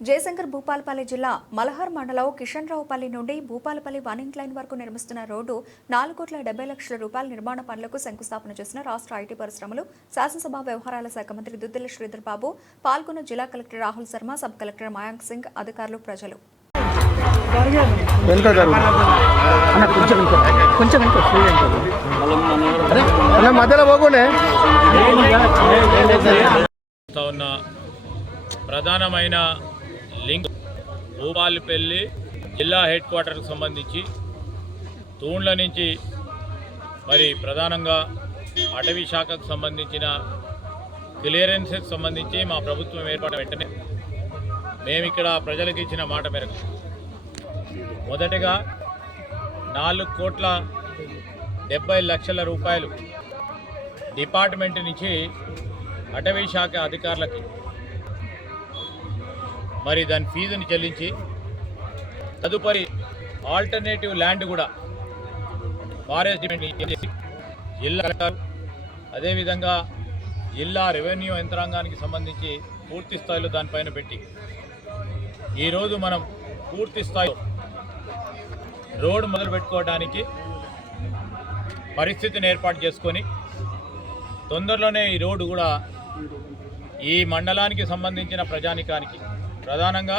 జయశంకర్ భూపాలపల్లి జిల్లా మలహర్ మండలం కిషన్ రావుపల్లి నుండి భూపాలపల్లి వనింగ్ లైన్ వరకు నిర్మిస్తున్న రోడ్డు నాలుగు కోట్ల డెబ్బై లక్షల రూపాయల నిర్మాణ పనులకు శంకుస్థాపన చేసిన రాష్ట్ర ఐటీ పరిశ్రమలు శాసనసభ వ్యవహారాల శాఖ మంత్రి దుద్దిల శ్రీధర్ బాబు పాల్గొన్న జిల్లా collector Rahul Sharma sub collector Mayank Singh అధికారులు ప్రజలు. మధ్యలో పోకుండా. ప్రధానమైన లింక్ భూపాలపల్లి జిల్లా హెడ్ క్వార్టర్కి సంబంధించి తూండ్ల నుంచి మరి ప్రధానంగా అటవీ శాఖకు సంబంధించిన క్లియరెన్సెస్ సంబంధించి మా ప్రభుత్వం ఏర్పడిన వెంటనే మేము ఇక్కడ ప్రజలకు ఇచ్చిన మాట మేరకు మొదటగా నాలుగు కోట్ల డెబ్బై లక్షల రూపాయలు డిపార్ట్మెంట్ నుంచి అటవీ శాఖ అధికారులకి మరి దాని ఫీజుని చెల్లించి తదుపరి ఆల్టర్నేటివ్ ల్యాండ్ కూడా ఫారెస్ట్ డిపార్ట్మెంట్ చేసి జిల్లా కలెక్టర్ అదేవిధంగా జిల్లా రెవెన్యూ యంత్రాంగానికి సంబంధించి పూర్తి స్థాయిలో దానిపైన పెట్టి. ఈరోజు మనం పూర్తి స్థాయిలో రోడ్డు మొదలు పెట్టుకోవడానికి పరిస్థితిని ఏర్పాటు చేసుకొని తొందరలోనే ఈ రోడ్డు కూడా ఈ మండలానికి సంబంధించిన ప్రజానికానికి ప్రధానంగా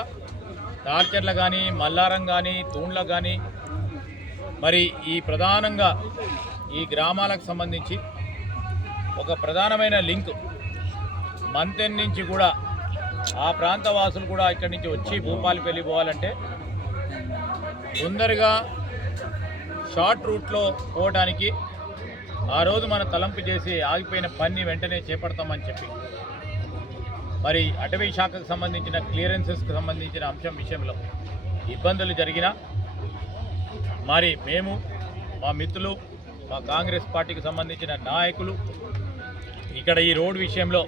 టార్చర్ల కానీ మల్లారం కానీ తూండ్ల కానీ మరి ఈ ప్రధానంగా ఈ గ్రామాలకు సంబంధించి ఒక ప్రధానమైన లింక్ మంతెన్ నుంచి కూడా ఆ ప్రాంత వాసులు కూడా ఇక్కడి నుంచి వచ్చి భూపాలపల్లి పోవాలంటే తొందరగా షార్ట్ రూట్లో పోవడానికి ఆ రోజు మన తలంపు చేసి ఆగిపోయిన పని వెంటనే చేపడతామని చెప్పి మరి అటవీ శాఖకు సంబంధించిన క్లియరెన్సెస్కి సంబంధించిన అంశం విషయంలో ఇబ్బందులు జరిగినా మరి మేము మా మిత్రులు మా కాంగ్రెస్ పార్టీకి సంబంధించిన నాయకులు ఇక్కడ ఈ రోడ్ విషయంలో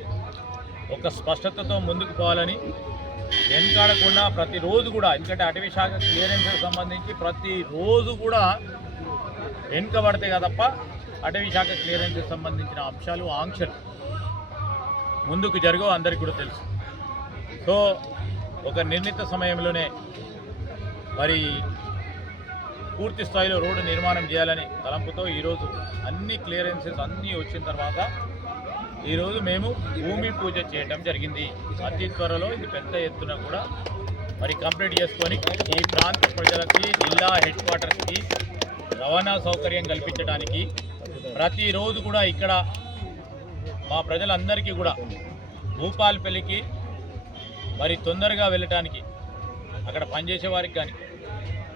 ఒక స్పష్టతతో ముందుకు పోవాలని వెనకాడకుండా ప్రతిరోజు కూడా ఎందుకంటే అటవీ శాఖ క్లియరెన్స్కి సంబంధించి ప్రతిరోజు కూడా వెనుకబడితే కదప్ప అటవీ శాఖ క్లియరెన్స్కి సంబంధించిన అంశాలు ఆంక్షలు ముందుకు జరగవు అందరికీ కూడా తెలుసు. సో ఒక నిర్ణీత సమయంలోనే మరి పూర్తి స్థాయిలో రోడ్డు నిర్మాణం చేయాలని తలంపుతో ఈరోజు అన్ని క్లియరెన్సెస్ అన్నీ వచ్చిన తర్వాత ఈరోజు మేము భూమి పూజ చేయడం జరిగింది. అతి త్వరలో ఇది పెద్ద ఎత్తున కూడా మరి కంప్లీట్ చేసుకొని ఈ ప్రాంత ప్రజలకి జిల్లా హెడ్ క్వార్టర్స్కి రవాణా సౌకర్యం కల్పించడానికి ప్రతిరోజు కూడా ఇక్కడ మా ప్రజలందరికీ కూడా భూపాలపల్లికి మరి తొందరగా వెళ్ళటానికి అక్కడ పనిచేసే వారికి కానీ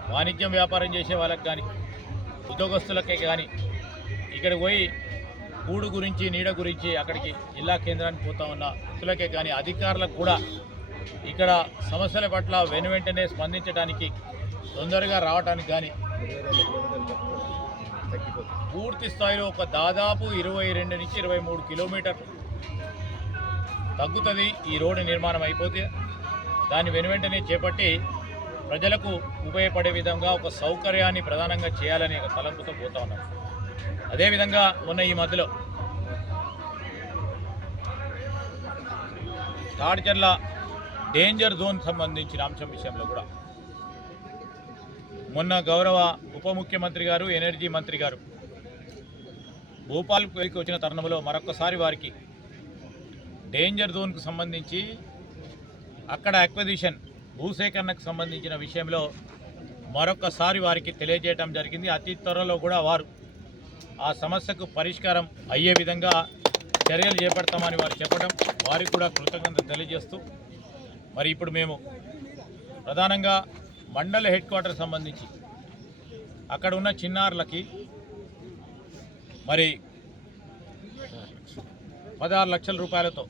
వాణిజ్యం వ్యాపారం చేసే వాళ్ళకి కానీ ఉద్యోగస్తులకే కానీ ఇక్కడ పోయి కూడు గురించి నీడ గురించి అక్కడికి జిల్లా కేంద్రానికి పోతా ఉన్న వ్యక్తులకే కానీ అధికారులకు కూడా ఇక్కడ సమస్యల పట్ల వెను వెంటనే స్పందించడానికి తొందరగా రావడానికి కానీ పూర్తి స్థాయిలో ఒక దాదాపు ఇరవై రెండు నుంచి ఇరవై మూడు కిలోమీటర్లు తగ్గుతుంది ఈ రోడ్డు నిర్మాణం అయిపోతే. దాన్ని వెనువెంటనే చేపట్టి ప్రజలకు ఉపయోగపడే విధంగా ఒక సౌకర్యాన్ని ప్రధానంగా చేయాలనే ఒక తలంపుతో పోతా ఉన్నాం. అదేవిధంగా మొన్న ఈ మధ్యలో తాడిచర్ల డేంజర్ జోన్ సంబంధించిన అంశం విషయంలో కూడా మొన్న గౌరవ ఉప ముఖ్యమంత్రి గారు ఎనర్జీ మంత్రి గారు భూపాల్కి వచ్చిన తరుణంలో మరొకసారి వారికి డేంజర్ జోన్కు సంబంధించి అక్కడ అక్వజిషన్ భూసేకరణకు సంబంధించిన విషయంలో మరొకసారి వారికి తెలియజేయడం జరిగింది. అతి త్వరలో కూడా వారు ఆ సమస్యకు పరిష్కారం అయ్యే విధంగా చర్యలు చేపడతామని వారు చెప్పడం వారికి కూడా కృతజ్ఞత తెలియజేస్తూ మరి ఇప్పుడు మేము ప్రధానంగా మండల హెడ్ క్వార్టర్ సంబంధించి అక్కడ ఉన్న చిన్నారులకి మరి పదహారు లక్షల రూపాయలతో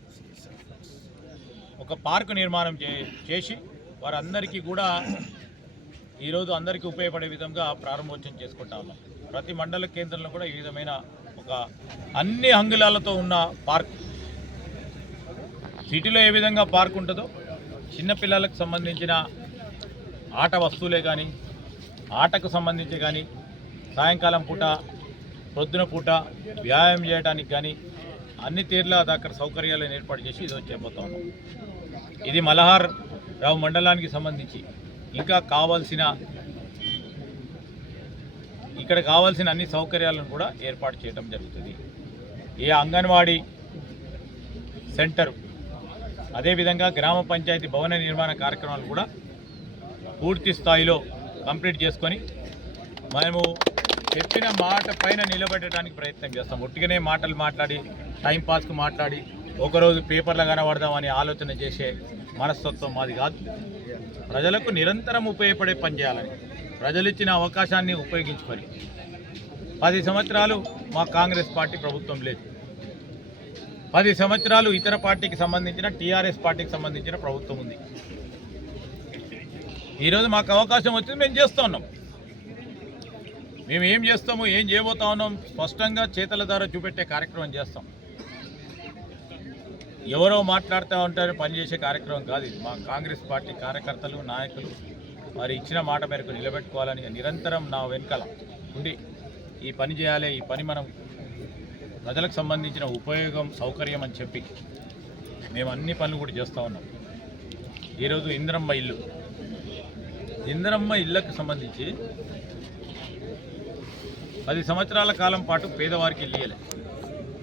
ఒక పార్కు నిర్మాణం చే చేసి వారందరికీ కూడా ఈరోజు అందరికీ ఉపయోగపడే విధంగా ప్రారంభోత్సవం చేసుకుంటా ఉన్నాం. ప్రతి మండల కేంద్రంలో కూడా ఈ విధమైన ఒక అన్ని అంగుళాలతో ఉన్న పార్క్. సిటీలో ఏ విధంగా పార్క్ ఉంటుందో చిన్నపిల్లలకు సంబంధించిన ఆట వస్తువులే కానీ ఆటకు సంబంధించి కానీ సాయంకాలం పూట పొద్దున పూట వ్యాయామం చేయడానికి కానీ అన్ని తీర్ల అక్కడ సౌకర్యాలను ఏర్పాటు చేసి ఇది వచ్చేపోతా ఉన్నాం. ఇది మలహార్ రావు మండలానికి సంబంధించి ఇంకా కావాల్సిన ఇక్కడ కావాల్సిన అన్ని సౌకర్యాలను కూడా ఏర్పాటు చేయడం జరుగుతుంది. ఏ అంగన్వాడీ సెంటర్ అదేవిధంగా గ్రామ పంచాయతీ భవన నిర్మాణ కార్యక్రమాలు కూడా పూర్తి స్థాయిలో కంప్లీట్ చేసుకొని మేము చెప్పిన మాట పైన నిలబెట్టడానికి ప్రయత్నం చేస్తాం. ఒట్టిగానే మాటలు మాట్లాడి టైంపాస్కు మాట్లాడి ఒకరోజు పేపర్లో కనబడదామని ఆలోచన చేసే మనస్తత్వం మాది కాదు. ప్రజలకు నిరంతరం ఉపయోగపడే పని చేయాలని ప్రజలు ఇచ్చిన అవకాశాన్ని ఉపయోగించుకొని. పది సంవత్సరాలు మా కాంగ్రెస్ పార్టీ ప్రభుత్వం లేదు. పది సంవత్సరాలు ఇతర పార్టీకి సంబంధించిన టీఆర్ఎస్ పార్టీకి సంబంధించిన ప్రభుత్వం ఉంది. ఈరోజు మాకు అవకాశం వచ్చింది మేము చేస్తూ ఉన్నాం. మేము ఏం చేస్తాము ఏం చేయబోతా ఉన్నాం స్పష్టంగా చేతల ద్వారా చూపెట్టే కార్యక్రమం చేస్తాం. ఎవరో మాట్లాడుతూ ఉంటారు పనిచేసే కార్యక్రమం కాదు ఇది. మా కాంగ్రెస్ పార్టీ కార్యకర్తలు నాయకులు వారి ఇచ్చిన మాట మేరకు నిలబెట్టుకోవాలని నిరంతరం నా వెనుకల ఉండి ఈ పని చేయాలి ఈ పని మనం ప్రజలకు సంబంధించిన ఉపయోగం సౌకర్యం అని చెప్పి మేము అన్ని పనులు కూడా చేస్తూ ఉన్నాం. ఈరోజు ఇంద్రమ్మ ఇల్లు. ఇంద్రమ్మ ఇళ్ళకు సంబంధించి పది సంవత్సరాల కాలం పాటు పేదవారికి ఇల్లు ఇయ్యలే.